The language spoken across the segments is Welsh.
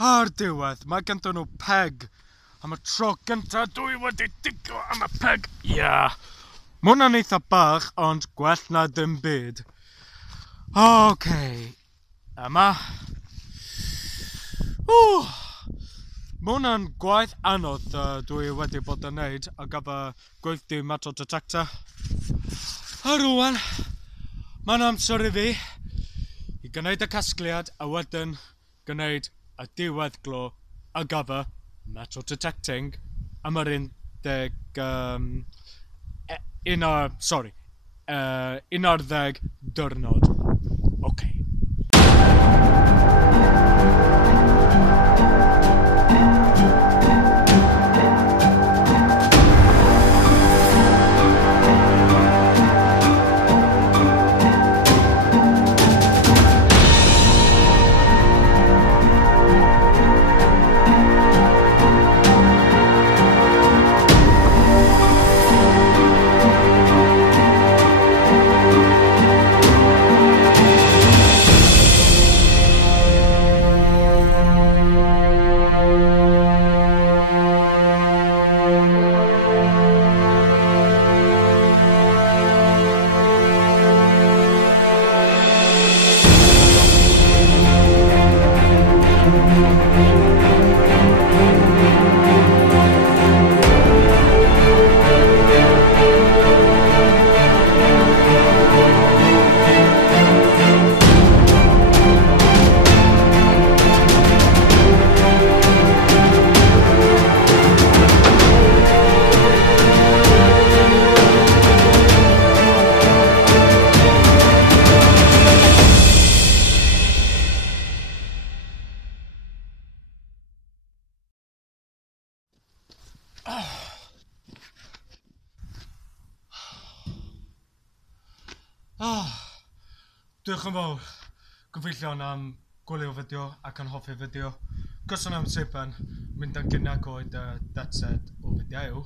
Ar diwedd, mae ganddyn nhw peg. Am y tro gynta dwi wedi digo am y peg. Ma' hwnna'n eitha bach, ond gwell na dim byd. Yma. Ma' hwnna'n gwaith anodd dwi wedi bod yn neud ar gyfer gweithdi metal detector. A rwan, mae'n amser i fi i gwneud y casgliad a wedyn gwneud y diweddglo ar gyfer metal detecting am yr 11 diwrnod. Diolch yn fawr, gyfeillion am gwylio fideo ac yn hoffi fideo. Gwrs am seipen, mynd yn gynnar coed that set o fideo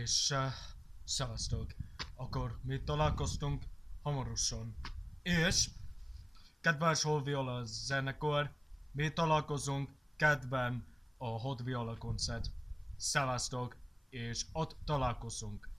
is Savastog. Ogor mi dolar gostwng homoruson is gadfas ho viola zenagor mi dolar gostwng gadvan o hod viola gonsed. Savastog is $8 gostwng.